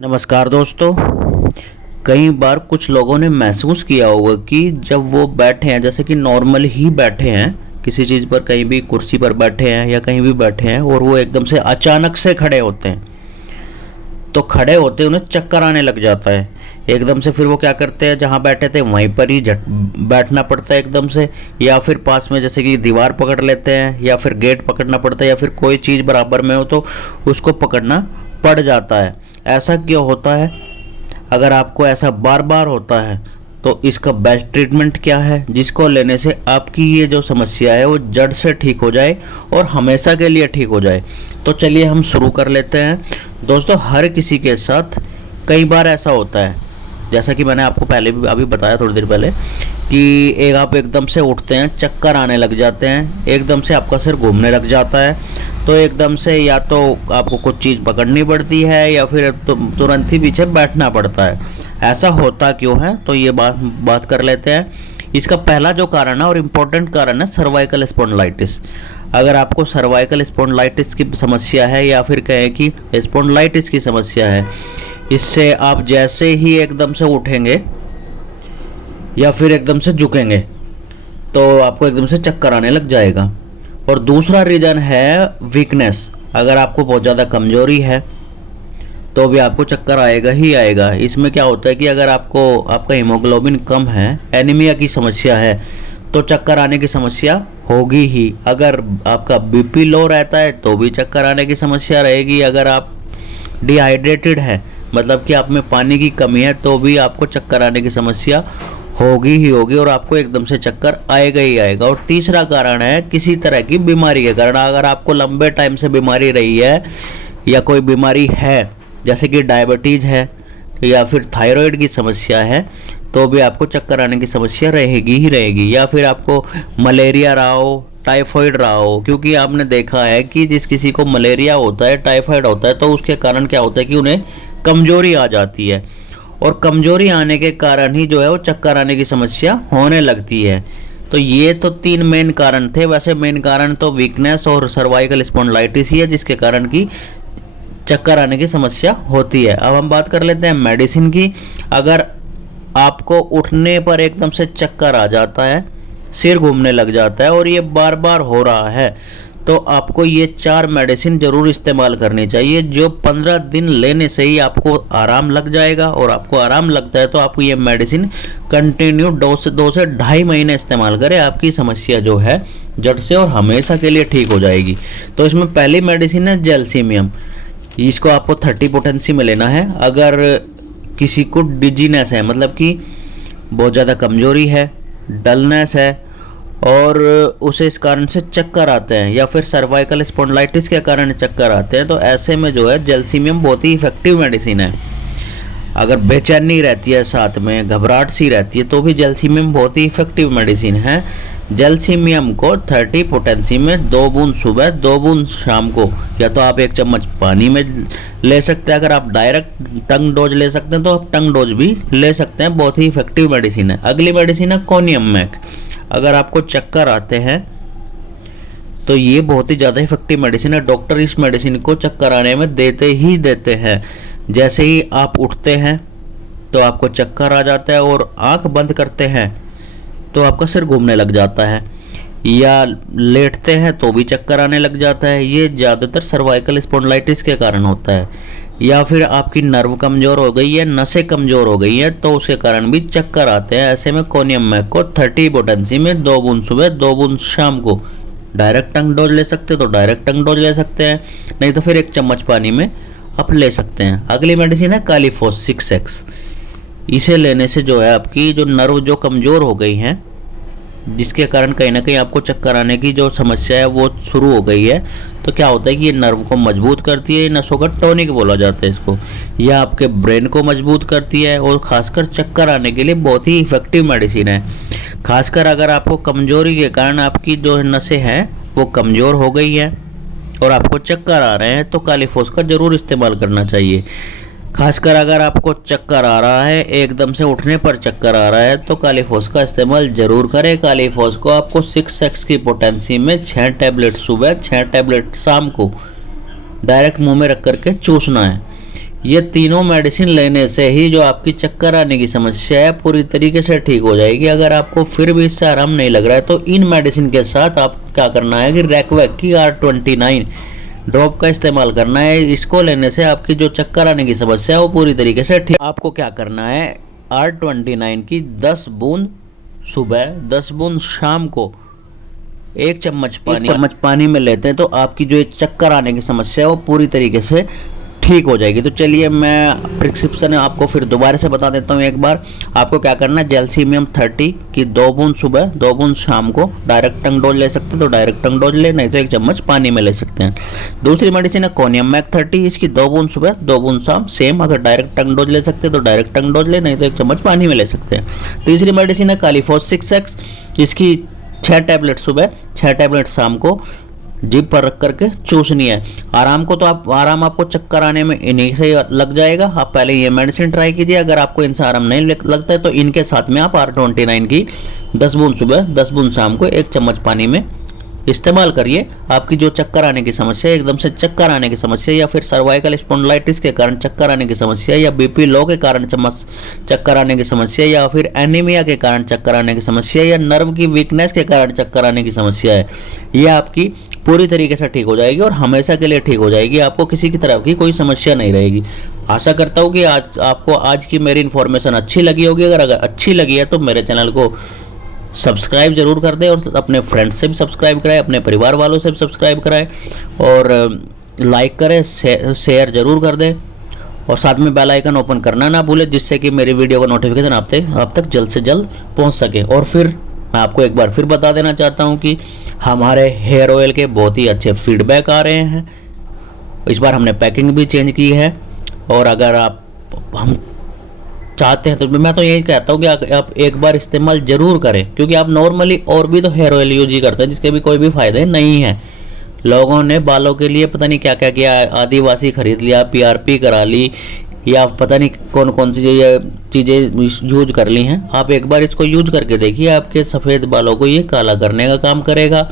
नमस्कार दोस्तों। कई बार कुछ लोगों ने महसूस किया होगा कि जब वो बैठे हैं, जैसे कि नॉर्मल ही बैठे हैं किसी चीज़ पर, कहीं भी कुर्सी पर बैठे हैं या कहीं भी बैठे हैं, और वो एकदम से अचानक से खड़े होते हैं, तो खड़े होते उन्हें चक्कर आने लग जाता है एकदम से। फिर वो क्या करते हैं, जहाँ बैठे थे वहीं पर ही झट बैठना पड़ता है एकदम से, या फिर पास में जैसे कि दीवार पकड़ लेते हैं, या फिर गेट पकड़ना पड़ता है, या फिर कोई चीज़ बराबर में हो तो उसको पकड़ना पड़ जाता है। ऐसा क्यों होता है? अगर आपको ऐसा बार बार होता है तो इसका बेस्ट ट्रीटमेंट क्या है, जिसको लेने से आपकी ये जो समस्या है वो जड़ से ठीक हो जाए और हमेशा के लिए ठीक हो जाए। तो चलिए हम शुरू कर लेते हैं। दोस्तों, हर किसी के साथ कई बार ऐसा होता है, जैसा कि मैंने आपको पहले भी अभी बताया थोड़ी देर पहले, कि आप एकदम से उठते हैं, चक्कर आने लग जाते हैं, एकदम से आपका सिर घूमने लग जाता है। तो एकदम से या तो आपको कुछ चीज़ पकड़नी पड़ती है या फिर तुरंत ही पीछे बैठना पड़ता है। ऐसा होता क्यों है, तो ये बात कर लेते हैं। इसका पहला जो कारण है और इम्पोर्टेंट कारण है सर्वाइकल स्पॉन्डिलाइटिस। अगर आपको सर्वाइकल स्पॉन्डिलाइटिस की समस्या है, या फिर कहें कि स्पॉन्डिलाइटिस की समस्या है, इससे आप जैसे ही एकदम से उठेंगे या फिर एकदम से झुकेंगे तो आपको एकदम से चक्कर आने लग जाएगा। और दूसरा रीज़न है वीकनेस। अगर आपको बहुत ज़्यादा कमजोरी है तो भी आपको चक्कर आएगा ही आएगा। इसमें क्या होता है कि अगर आपका हीमोग्लोबिन कम है, एनीमिया की समस्या है, तो चक्कर आने की समस्या होगी ही। अगर आपका बीपी लो रहता है तो भी चक्कर आने की समस्या रहेगी। अगर आप डिहाइड्रेटेड है, मतलब कि आप में पानी की कमी है, तो भी आपको चक्कर आने की समस्या होगी ही होगी और आपको एकदम से चक्कर आएगा ही आएगा। और तीसरा कारण है किसी तरह की बीमारी के कारण। अगर आपको लंबे टाइम से बीमारी रही है या कोई बीमारी है, जैसे कि डायबिटीज़ है या फिर थायराइड की समस्या है, तो भी आपको चक्कर आने की समस्या रहेगी ही रहेगी। या फिर आपको मलेरिया रहा हो, टाइफाइड रहा हो, क्योंकि आपने देखा है कि जिस किसी को मलेरिया होता है, टाइफाइड होता है, तो उसके कारण क्या होता है कि उन्हें कमजोरी आ जाती है, और कमजोरी आने के कारण ही जो है वो चक्कर आने की समस्या होने लगती है। तो ये तो 3 मेन कारण थे। वैसे मेन कारण तो वीकनेस और सर्वाइकल स्पॉन्डिलाइटिस ही है जिसके कारण की चक्कर आने की समस्या होती है। अब हम बात कर लेते हैं मेडिसिन की। अगर आपको उठने पर एकदम से चक्कर आ जाता है, सिर घूमने लग जाता है और ये बार बार हो रहा है, तो आपको ये 4 मेडिसिन जरूर इस्तेमाल करनी चाहिए, जो 15 दिन लेने से ही आपको आराम लग जाएगा। और आपको आराम लगता है तो आप ये मेडिसिन कंटिन्यू 2 से 2.5 महीने इस्तेमाल करें। आपकी समस्या जो है जड़ से और हमेशा के लिए ठीक हो जाएगी। तो इसमें पहली मेडिसिन है जेलसीमियम। इसको आपको 30 पोटेंसी में लेना है। अगर किसी को डिजीनेस है, मतलब कि बहुत ज़्यादा कमजोरी है, डलनेस है, और उसे इस कारण से चक्कर आते हैं, या फिर सर्वाइकल स्पॉन्डिलाइटिस के कारण चक्कर आते हैं, तो ऐसे में जो है जेलसीमियम बहुत ही इफेक्टिव मेडिसिन है। अगर बेचैनी रहती है, साथ में घबराहट सी रहती है, तो भी जेलसीमियम बहुत ही इफेक्टिव मेडिसिन है। जेलसीमियम को 30 पोटेंसी में 2 बूंद सुबह, 2 बूंद शाम को, या तो आप 1 चम्मच पानी में ले सकते हैं। अगर आप डायरेक्ट टंग डोज ले सकते हैं तो आप टंग डोज भी ले सकते हैं। बहुत ही इफेक्टिव मेडिसिन है। अगली मेडिसिन है कोनियम मैक। अगर आपको चक्कर आते हैं तो ये बहुत ही ज़्यादा इफेक्टिव मेडिसिन है। डॉक्टर इस मेडिसिन को चक्कर आने में देते ही देते हैं। जैसे ही आप उठते हैं तो आपको चक्कर आ जाता है, और आंख बंद करते हैं तो आपका सिर घूमने लग जाता है, या लेटते हैं तो भी चक्कर आने लग जाता है। ये ज़्यादातर सर्वाइकल स्पॉन्डिलाइटिस के कारण होता है। या फिर आपकी नर्व कमज़ोर हो गई है, नसें कमज़ोर हो गई हैं, तो उसके कारण भी चक्कर आते हैं। ऐसे में कोनियम मैक को 30 पोटेंसी में 2 बूंद सुबह, 2 बूंद शाम को, डायरेक्ट टंग डोज ले सकते तो डायरेक्ट टंग डोज ले सकते हैं, नहीं तो फिर 1 चम्मच पानी में आप ले सकते हैं। अगली मेडिसिन है कालीफोस 6x। इसे लेने से जो है आपकी जो नर्व जो कमज़ोर हो गई हैं, जिसके कारण कहीं ना कहीं आपको चक्कर आने की जो समस्या है वो शुरू हो गई है, तो क्या होता है कि ये नर्व को मजबूत करती है। नसों का टॉनिक बोला जाता है इसको। यह आपके ब्रेन को मजबूत करती है, और खासकर चक्कर आने के लिए बहुत ही इफेक्टिव मेडिसिन है। खासकर अगर आपको कमजोरी के कारण आपकी जो नसें हैं वो कमज़ोर हो गई है और आपको चक्कर आ रहे हैं, तो कालीफोस का ज़रूर इस्तेमाल करना चाहिए। खासकर अगर आपको चक्कर आ रहा है, एकदम से उठने पर चक्कर आ रहा है, तो कालीफोस का इस्तेमाल जरूर करें। कालीफोस को आपको 6x की पोटेंसी में 6 टैबलेट सुबह, 6 टैबलेट शाम को डायरेक्ट मुंह में रख करके चूसना है। ये तीनों मेडिसिन लेने से ही जो आपकी चक्कर आने की समस्या है पूरी तरीके से ठीक हो जाएगी। अगर आपको फिर भी इससे आराम नहीं लग रहा है तो इन मेडिसिन के साथ आप क्या करना है कि रैकवैक की R29 ड्रॉप का इस्तेमाल करना है। इसको लेने से आपकी जो चक्कर आने की समस्या है वो पूरी तरीके से ठीक। आपको क्या करना है, R29 की 10 बूंद सुबह 10 बूंद शाम को 1 चम्मच पानी में लेते हैं तो आपकी जो चक्कर आने की समस्या है वो पूरी तरीके से ठीक हो जाएगी। तो चलिए मैं प्रिस्क्रिप्शन आपको फिर दोबारा से बता देता हूँ एक बार। आपको क्या करना है, जेलसीमियम 30 की 2 बूंद सुबह 2 बूंद शाम को, डायरेक्ट टंग डोज ले सकते हैं तो डायरेक्ट टंग डोज ले, नहीं तो 1 चम्मच पानी में ले सकते हैं। दूसरी मेडिसिन है कोनियम मैक 30, इसकी 2 बूंद सुबह 2 बूंद शाम, सेम। अगर डायरेक्ट टंग डोज ले सकते हैं तो डायरेक्ट टंग डोज ले, नहीं तो 1 चम्मच पानी में ले सकते हैं। तीसरी मेडिसिन है कालीफॉस 6X, इसकी 6 टैबलेट सुबह 6 टैबलेट शाम को जीभ पर रख करके चूसनी है। आराम आपको चक्कर आने में इन्हीं से लग जाएगा। आप पहले ये मेडिसिन ट्राई कीजिए, अगर आपको इनसे आराम नहीं लगता है तो इनके साथ में आप R29 की 10 बूंद सुबह 10 बूंद शाम को 1 चम्मच पानी में इस्तेमाल करिए। आपकी जो चक्कर आने की समस्या है, एकदम से चक्कर आने की समस्या, या फिर सर्वाइकल स्पॉन्डिलाइटिस के कारण चक्कर आने की समस्या, या BP लो के कारण चक्कर आने की समस्या, या फिर एनीमिया के कारण चक्कर आने की समस्या, या नर्व की वीकनेस के कारण चक्कर आने की समस्या है, यह आपकी पूरी तरीके से ठीक हो जाएगी और हमेशा के लिए ठीक हो जाएगी। आपको किसी की तरफ की कोई समस्या नहीं रहेगी। आशा करता हूँ कि आपको आज की मेरी इन्फॉर्मेशन अच्छी लगी होगी। अगर अच्छी लगी है तो मेरे चैनल को सब्सक्राइब जरूर कर दें और अपने फ्रेंड्स से भी सब्सक्राइब कराएं, अपने परिवार वालों से भी सब्सक्राइब कराएं और लाइक करें, शेयर जरूर कर दें और साथ में बेल आइकन ओपन करना ना भूलें, जिससे कि मेरी वीडियो का नोटिफिकेशन आप तक जल्द से जल्द पहुंच सके। और फिर मैं आपको एक बार फिर बता देना चाहता हूं कि हमारे हेयर ऑयल के बहुत ही अच्छे फीडबैक आ रहे हैं। इस बार हमने पैकिंग भी चेंज की है और अगर हम चाहते हैं तो मैं तो यही कहता हूँ कि आप एक बार इस्तेमाल जरूर करें, क्योंकि आप नॉर्मली और भी तो हेयर ऑयल यूज ही करते हैं जिसके भी कोई भी फायदे नहीं है। लोगों ने बालों के लिए पता नहीं क्या क्या किया, आदिवासी खरीद लिया, PRP करा ली, या पता नहीं कौन कौन सी चीज़ें यूज कर ली हैं। आप एक बार इसको यूज करके देखिए, आपके सफ़ेद बालों को ये काला करने का काम करेगा,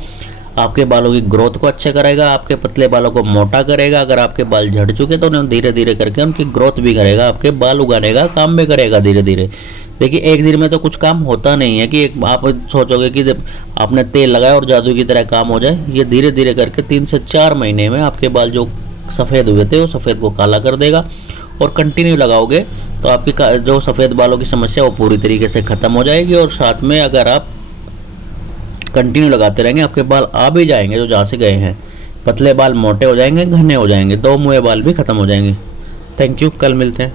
आपके बालों की ग्रोथ को अच्छा करेगा, आपके पतले बालों को मोटा करेगा। अगर आपके बाल झड़ चुके तो उन्हें धीरे धीरे करके उनकी ग्रोथ भी करेगा, आपके बाल उगाने का काम भी करेगा धीरे धीरे। देखिए एक दिन में तो कुछ काम होता नहीं है कि आप सोचोगे कि आपने तेल लगाया और जादू की तरह काम हो जाए। ये धीरे धीरे करके 3 से 4 महीने में आपके बाल जो सफ़ेद हुए थे वो सफ़ेद को काला कर देगा। और कंटिन्यू लगाओगे तो आपकी जो सफ़ेद बालों की समस्या वो पूरी तरीके से ख़त्म हो जाएगी। और साथ में अगर आप कंटिन्यू लगाते रहेंगे आपके बाल आ भी जाएंगे जो जहाँ से गए हैं, पतले बाल मोटे हो जाएंगे, घने हो जाएंगे, 2 मुँहे बाल भी खत्म हो जाएंगे। थैंक यू, कल मिलते हैं।